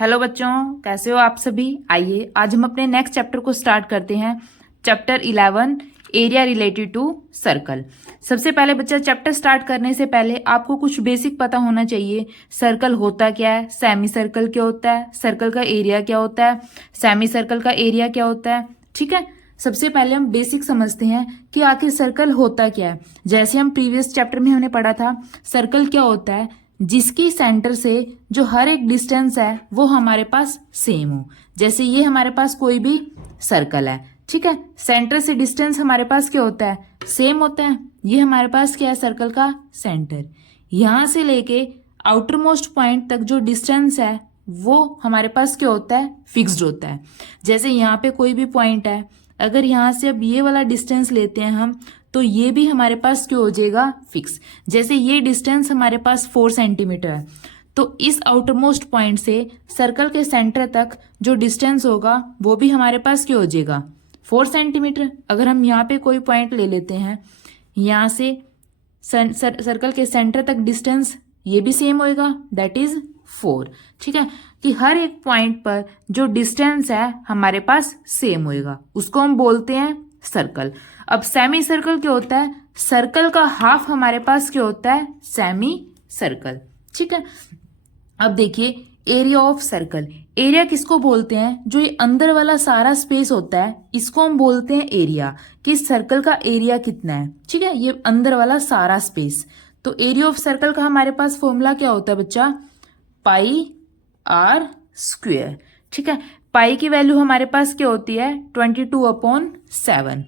Hello बच्चों, कैसे हो आप सभी। आइए आज हम अपने नेक्स्ट चैप्टर को स्टार्ट करते हैं। Chapter 11 area related to circle. सबसे पहले बच्चा, चैप्टर स्टार्ट करने से पहले आपको कुछ बेसिक पता होना चाहिए। सर्कल होता क्या है, सेमी सर्कल क्या होता है, सर्कल का एरिया क्या होता है, सेमी सर्कल का एरिया क्या होता है। ठीक है, सबसे पहले हम बेसिक समझते हैं कि आखिर सर्कल होता क्या है। जैसे हम प्रीवियस चैप्टर में हमने पढ़ा था, सर्कल क्या होता है, जिसकी सेंटर से जो हर एक डिस्टेंस है वो हमारे पास सेम हो। जैसे ये हमारे पास कोई भी सर्कल है, ठीक है, सेंटर से डिस्टेंस हमारे पास क्या होता है, सेम होता है। ये हमारे पास क्या है, सर्कल का सेंटर। यहां से लेके आउटर मोस्ट पॉइंट तक जो डिस्टेंस है वो हमारे पास क्या होता है, फिक्स्ड होता है। जैसे यहाँ पे कोई भी पॉइंट है, अगर यहाँ से अब ये वाला डिस्टेंस लेते हैं हम, तो ये भी हमारे पास क्या हो जाएगा, फिक्स। जैसे ये डिस्टेंस हमारे पास 4 सेंटीमीटर है, तो इस आउटर मोस्ट पॉइंट से सर्कल के सेंटर तक जो डिस्टेंस होगा वो भी हमारे पास क्या हो जाएगा, 4 सेंटीमीटर। अगर हम यहाँ पे कोई पॉइंट ले लेते हैं, यहाँ से सर्कल के सेंटर तक डिस्टेंस ये भी सेम होएगा, दैट इज 4। ठीक है, कि हर एक पॉइंट पर जो डिस्टेंस है हमारे पास सेम होएगा, उसको हम बोलते हैं सर्कल। अब सेमी सर्कल क्या होता है, सर्कल का हाफ हमारे पास क्या होता है, सेमी सर्कल। ठीक है, अब देखिए एरिया ऑफ सर्कल। एरिया किसको बोलते हैं, जो ये अंदर वाला सारा स्पेस होता है इसको हम बोलते हैं एरिया, कि सर्कल का एरिया कितना है। ठीक है, ये अंदर वाला सारा स्पेस। तो एरिया ऑफ सर्कल का हमारे पास फॉर्मूला क्या होता है बच्चा, पाई आर स्क्वेयर। ठीक है, पाई की वैल्यू हमारे पास क्या होती है, 22/7,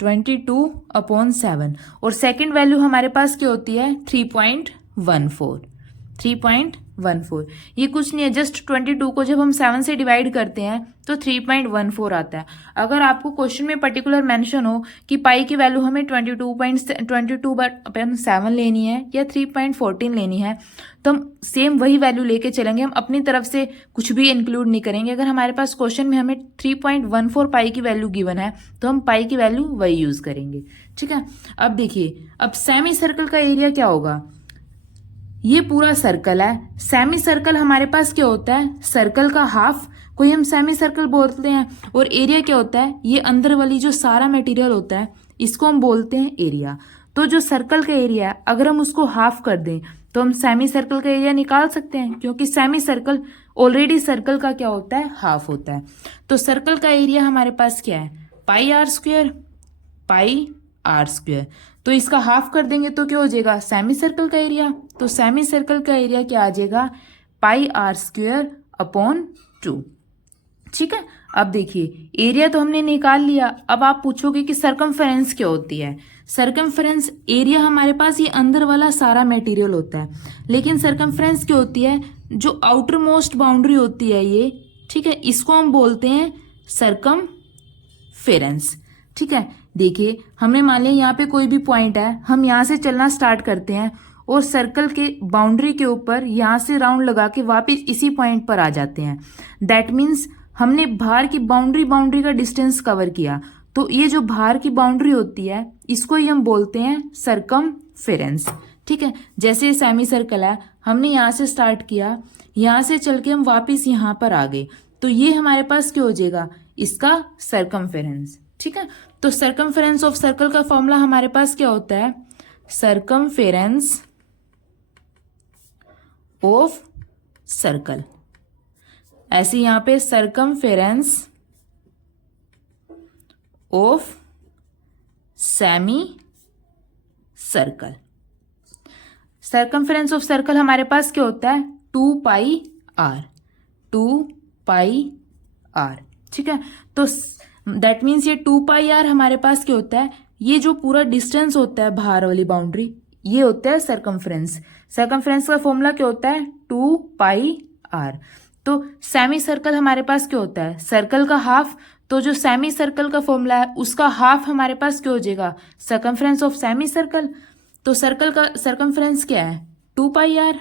22/7। और सेकंड वैल्यू हमारे पास क्या होती है, 3.14। ये कुछ नहीं है, जस्ट 22 को जब हम 7 से डिवाइड करते हैं तो 3.14 आता है। अगर आपको क्वेश्चन में पर्टिकुलर मेंशन हो कि पाई की वैल्यू हमें 22/7 लेनी है या 3.14 लेनी है, तो हम सेम वही वैल्यू लेके चलेंगे, हम अपनी तरफ से कुछ भी इंक्लूड नहीं करेंगे। अगर हमारे पास क्वेश्चन में हमें 3.14 पाई की वैल्यू गिवन है तो हम पाई की वैल्यू वही यूज करेंगे। ठीक है, अब देखिए, अब सेमी सर्कल का एरिया क्या होगा। ये पूरा सर्कल है, सेमी सर्कल हमारे पास क्या होता है, सर्कल का हाफ कोई हम सेमी सर्कल बोलते हैं। और एरिया क्या होता है, ये अंदर वाली जो सारा मटेरियल होता है इसको हम बोलते हैं एरिया। तो जो सर्कल का एरिया है अगर हम उसको हाफ कर दें तो हम सेमी सर्कल का एरिया निकाल सकते हैं, क्योंकि सेमी सर्कल ऑलरेडी सर्कल का क्या होता है, हाफ होता है। तो सर्कल का एरिया हमारे पास क्या है, पाई आर स्क्वेयर। तो इसका हाफ कर देंगे तो क्या हो जाएगा, सेमी सर्कल का एरिया। तो सेमी सर्कल का एरिया क्या आ जाएगा, पाई आर स्क्वेयर अपॉन 2। ठीक है, अब देखिए एरिया तो हमने निकाल लिया। अब आप पूछोगे कि सरकमफेरेंस क्या होती है। सरकमफेरेंस एरिया हमारे पास ये अंदर वाला सारा मटेरियल होता है, लेकिन सरकमफेरेंस क्या होती है, जो आउटर मोस्ट बाउंड्री होती है ये, ठीक है, इसको हम बोलते हैं सरकमफेरेंस। ठीक है, देखिए हमने मान लिया यहाँ पे कोई भी पॉइंट है, हम यहाँ से चलना स्टार्ट करते हैं और सर्कल के बाउंड्री के ऊपर यहाँ से राउंड लगा के वापस इसी पॉइंट पर आ जाते हैं। दैट मीन्स हमने बाहर की बाउंड्री का डिस्टेंस कवर किया। तो ये जो बाहर की बाउंड्री होती है इसको ही हम बोलते हैं सरकमफेरेंस। ठीक है, जैसे सेमी सर्कल है, हमने यहाँ से स्टार्ट किया, यहाँ से चल के हम वापिस यहाँ पर आ गए, तो ये हमारे पास क्या हो जाएगा, इसका सरकमफेरेंस। ठीक है, तो सरकमफेरेंस ऑफ सर्कल का फॉर्मूला हमारे पास क्या होता है, सरकमफेरेंस ऑफ सर्कल। ऐसे यहां पे circumference of semi circle. Circumference of circle हमारे पास क्या होता है, 2 पाई आर। ठीक है, तो दैट मीन्स ये 2 पाई आर हमारे पास क्या होता है, ये जो पूरा डिस्टेंस होता है बाहर वाली बाउंड्री, ये होता है सरकमफेरेंस। सरकमफेरेंस का फॉर्मूला क्या होता है, 2 पाई आर। तो सेमी सर्कल हमारे पास क्या होता है, सर्कल का हाफ। तो जो सेमी सर्कल का फॉर्मूला है उसका हाफ हमारे पास क्या हो जाएगा, सरकमफेरेंस ऑफ सेमी सर्कल। तो सर्कल का सरकमफेरेंस क्या है, 2 पाई आर।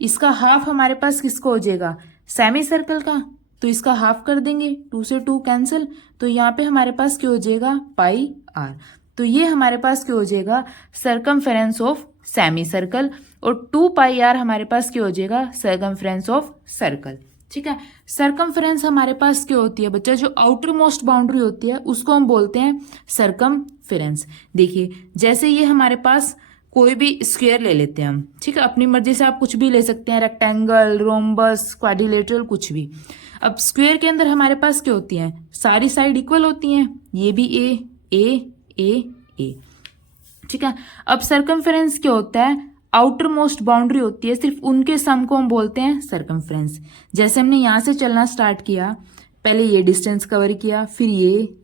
इसका हाफ हमारे पास किसको हो जाएगा, सेमी सर्कल का। तो इसका हाफ कर देंगे, 2 से 2 कैंसिल, तो यहाँ पे हमारे पास क्या हो जाएगा, पाई आर। तो ये हमारे पास क्या हो जाएगा, सरकमफेरेंस ऑफ सेमी सर्कल। और 2 पाई आर हमारे पास क्या हो जाएगा, सरकमफेरेंस ऑफ सर्कल। ठीक है। सरकमफ्रेंस हमारे पास क्या होती है बच्चा, जो आउटर मोस्ट बाउंड्री होती है उसको हम बोलते हैं सरकमफ्रेंस। देखिए जैसे ये हमारे पास कोई भी स्क्वायर ले लेते हैं हम, ठीक है, अपनी मर्जी से आप कुछ भी ले सकते हैं, रेक्टेंगल, रोम्बस, क्वाड्रिलेटरल, कुछ भी। अब स्क्वायर के अंदर हमारे पास क्या होती हैं, सारी साइड इक्वल होती हैं, ये भी ए, ठीक है। अब सरकमफ्रेंस क्या होता है, आउटर मोस्ट बाउंड्री होती है, सिर्फ उनके सम को हम बोलते हैं सरकमफ्रेंस। जैसे हमने यहां से चलना स्टार्ट किया, पहले ये डिस्टेंस कवर किया, फिर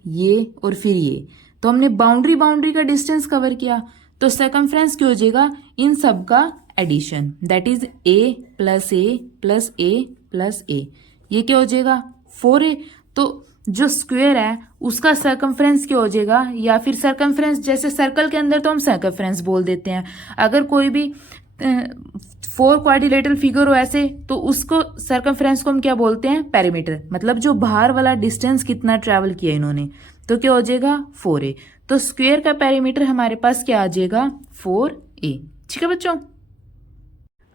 ये और फिर ये, तो हमने बाउंड्री का डिस्टेंस कवर किया, तो सरकमफ्रेंस क्या हो जाएगा, इन सब का addition, that is A plus A plus A plus A, ये क्या हो जाएगा 4a। तो जो स्क्वायर है उसका सरकमफ्रेंस क्या हो जाएगा, या फिर सरकमफ्रेंस जैसे सर्कल के अंदर तो हम सरकमफ्रेंस बोल देते हैं, अगर कोई भी 4 क्वाड्रिलेटरल फिगर हो ऐसे, तो उसको सरकमफ्रेंस को हम क्या बोलते हैं, पेरीमीटर, मतलब जो बाहर वाला डिस्टेंस कितना ट्रेवल किया इन्होंने, तो क्या हो जाएगा 4a। तो स्क्वायर का पेरीमीटर हमारे पास क्या आ जाएगा 4a। ठीक है बच्चों।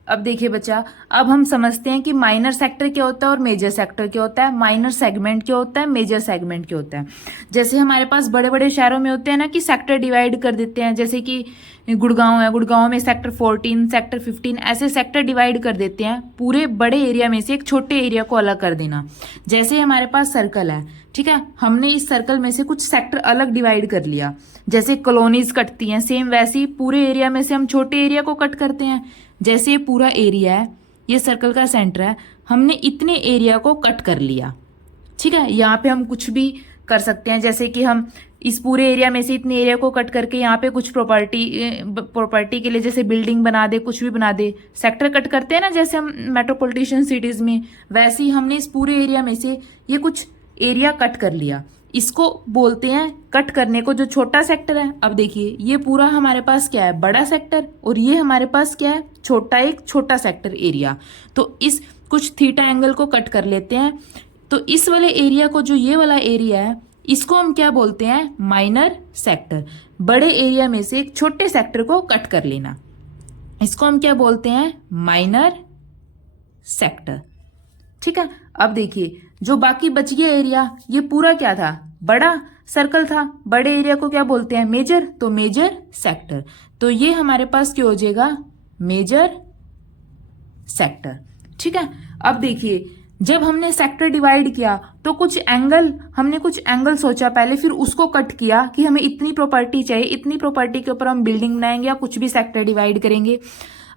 अब देखिए बच्चा, अब हम समझते हैं कि माइनर सेक्टर क्या होता है और मेजर सेक्टर क्या होता है, माइनर सेगमेंट क्या होता है, मेजर सेगमेंट क्या होता है। जैसे हमारे पास बड़े बड़े शहरों में होते हैं ना कि सेक्टर डिवाइड कर देते हैं, जैसे कि गुड़गांव है, गुड़गांव में सेक्टर 14, सेक्टर 15, ऐसे सेक्टर डिवाइड कर देते हैं, पूरे बड़े एरिया में से एक छोटे एरिया को अलग कर देना। जैसे हमारे पास सर्कल है, ठीक है, हमने इस सर्कल में से कुछ सेक्टर अलग डिवाइड कर लिया, जैसे कॉलोनीज कटती हैं, सेम वैसे ही पूरे एरिया में से हम छोटे एरिया को कट करते हैं। जैसे ये पूरा एरिया है, ये सर्कल का सेंटर है, हमने इतने एरिया को कट कर लिया, ठीक है। यहाँ पे हम कुछ भी कर सकते हैं, जैसे कि हम इस पूरे एरिया में से इतने एरिया को कट करके यहाँ पे कुछ प्रॉपर्टी के लिए जैसे बिल्डिंग बना दे, कुछ भी बना दे, सेक्टर कट करते हैं ना जैसे हम मेट्रोपॉलिटन सिटीज में, वैसे ही हमने इस पूरे एरिया में से ये कुछ एरिया कट कर लिया, इसको बोलते हैं कट करने को जो छोटा सेक्टर है। अब देखिए ये पूरा हमारे पास क्या है, बड़ा सेक्टर, और ये हमारे पास क्या है, एक छोटा सेक्टर एरिया। तो इस कुछ थीटा एंगल को कट कर लेते हैं, तो इस वाले एरिया को, जो ये वाला एरिया है, इसको हम क्या बोलते हैं, माइनर सेक्टर। बड़े एरिया में से एक छोटे सेक्टर को कट कर लेना, इसको हम क्या बोलते हैं, माइनर सेक्टर। ठीक है। अब देखिए जो बाकी बच गया एरिया, ये पूरा क्या था, बड़ा सर्कल था, बड़े एरिया को क्या बोलते हैं, मेजर, तो मेजर सेक्टर। तो ये हमारे पास क्या हो जाएगा, मेजर सेक्टर। ठीक है। अब देखिए जब हमने सेक्टर डिवाइड किया तो हमने कुछ एंगल सोचा पहले, फिर उसको कट किया कि हमें इतनी प्रॉपर्टी चाहिए, इतनी प्रॉपर्टी के ऊपर हम बिल्डिंग बनाएंगे या कुछ भी सेक्टर डिवाइड करेंगे।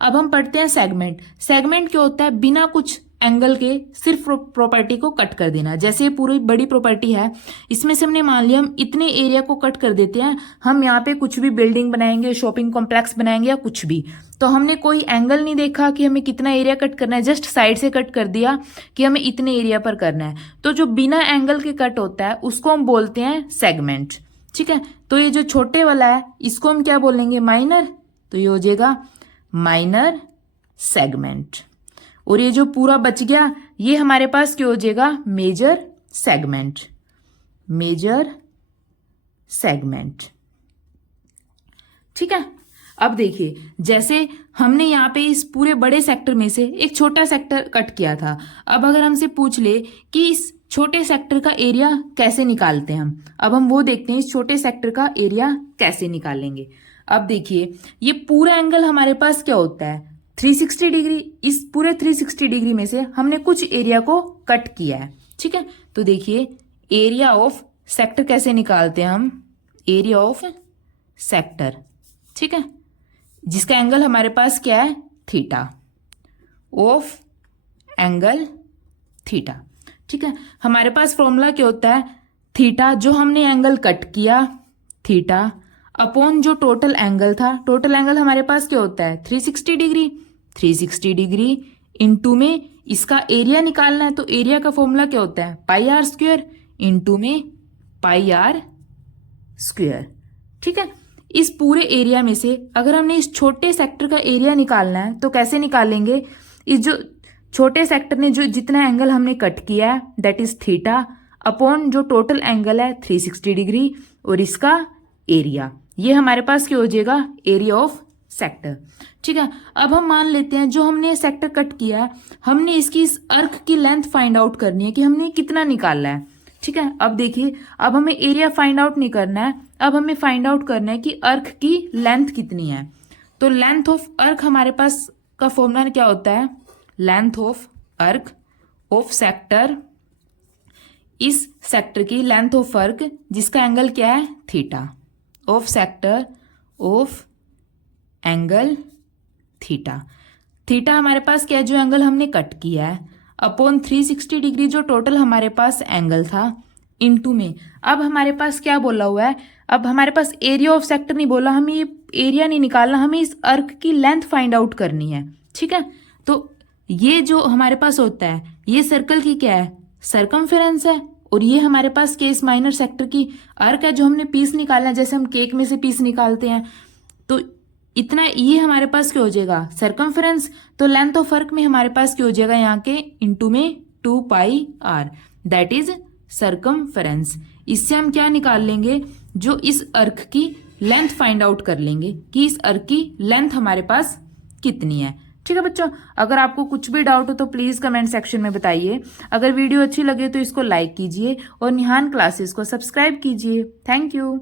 अब हम पढ़ते हैं सेगमेंट। सेगमेंट क्या होता है, बिना कुछ एंगल के सिर्फ प्रॉपर्टी को कट कर देना। जैसे पूरी बड़ी प्रॉपर्टी है, इसमें से हमने मान लिया हम इतने एरिया को कट कर देते हैं, हम यहाँ पे कुछ भी बिल्डिंग बनाएंगे, शॉपिंग कॉम्प्लेक्स बनाएंगे या कुछ भी, तो हमने कोई एंगल नहीं देखा कि हमें कितना एरिया कट करना है, जस्ट साइड से कट कर दिया कि हमें इतने एरिया पर करना है। तो जो बिना एंगल के कट होता है उसको हम बोलते हैं सेगमेंट। ठीक है। तो ये जो छोटे वाला है इसको हम क्या बोलेंगे, माइनर, तो ये हो जाएगा माइनर सेगमेंट। और ये जो पूरा बच गया ये हमारे पास क्या हो जाएगा, मेजर सेगमेंट, मेजर सेगमेंट। ठीक है। अब देखिए जैसे हमने यहाँ पे इस पूरे बड़े सेक्टर में से एक छोटा सेक्टर कट किया था, अब अगर हमसे पूछ ले कि इस छोटे सेक्टर का एरिया कैसे निकालते हैं हम, अब हम वो देखते हैं इस छोटे सेक्टर का एरिया कैसे निकालेंगे। अब देखिए ये पूरा एंगल हमारे पास क्या होता है, 360 डिग्री। इस पूरे 360 डिग्री में से हमने कुछ एरिया को कट किया है। ठीक है। तो देखिए एरिया ऑफ सेक्टर कैसे निकालते हैं हम, एरिया ऑफ सेक्टर, ठीक है, जिसका एंगल हमारे पास क्या है, थीटा, ऑफ एंगल थीटा। ठीक है। हमारे पास फॉर्मूला क्या होता है, थीटा जो हमने एंगल कट किया, थीटा अपॉन जो टोटल एंगल था, टोटल एंगल हमारे पास क्या होता है 360 डिग्री, 360 डिग्री इंटू में इसका एरिया निकालना है, तो एरिया का फॉर्मूला क्या होता है पाई आर स्क्वायर, इंटू में पाई आर स्क्वायर। ठीक है। इस पूरे एरिया में से अगर हमने इस छोटे सेक्टर का एरिया निकालना है तो कैसे निकालेंगे, इस जो छोटे सेक्टर ने जो जितना एंगल हमने कट किया है दैट इज थीटा अपॉन जो टोटल एंगल है 360 डिग्री और इसका एरिया, ये हमारे पास क्या हो जाएगा, एरिया ऑफ सेक्टर। ठीक है, अब हम मान लेते हैं जो हमने सेक्टर कट किया है, हमने इसकी इस अर्क की लेंथ फाइंड आउट करनी है कि हमने कितना निकालना है। ठीक है, अब देखिए, अब हमें एरिया फाइंड आउट नहीं करना है, अब हमें फाइंड आउट करना है कि अर्क की लेंथ कितनी है। तो लेंथ ऑफ अर्क हमारे पास का फॉर्मूला क्या होता है, लेंथ ऑफ अर्क ऑफ सेक्टर, इस सेक्टर की लेंथ ऑफ अर्क जिसका एंगल क्या है, theta, of sector of angle theta. Theta हमारे पास क्या है, जो एंगल हमने कट किया है, अपॉन 360 डिग्री जो टोटल हमारे पास एंगल था, इनटू में अब हमारे पास क्या बोला हुआ है, अब हमारे पास एरिया ऑफ सेक्टर नहीं बोला, हमें ये एरिया नहीं निकालना, हमें इस अर्क की लेंथ फाइंड आउट करनी है। ठीक है, तो ये जो हमारे पास होता है, ये सर्कल की क्या है, सरकमफेरेंस है, और ये हमारे पास केस माइनर सेक्टर की अर्क है जो हमने पीस निकालना है, जैसे हम केक में से पीस निकालते हैं। तो इतना ये हमारे पास क्या हो जाएगा, सरकमफेरेंस। तो लेंथ ऑफ अर्क में हमारे पास क्या हो जाएगा, यहाँ के इनटू में 2 पाई आर, दैट इज सरकमफेरेंस। इससे हम क्या निकाल लेंगे, जो इस अर्क की लेंथ फाइंड आउट कर लेंगे कि इस अर्क की लेंथ हमारे पास कितनी है। ठीक है बच्चों, अगर आपको कुछ भी डाउट हो तो प्लीज कमेंट सेक्शन में बताइए। अगर वीडियो अच्छी लगे तो इसको लाइक कीजिए और निहान क्लासेस को सब्सक्राइब कीजिए। Thank you.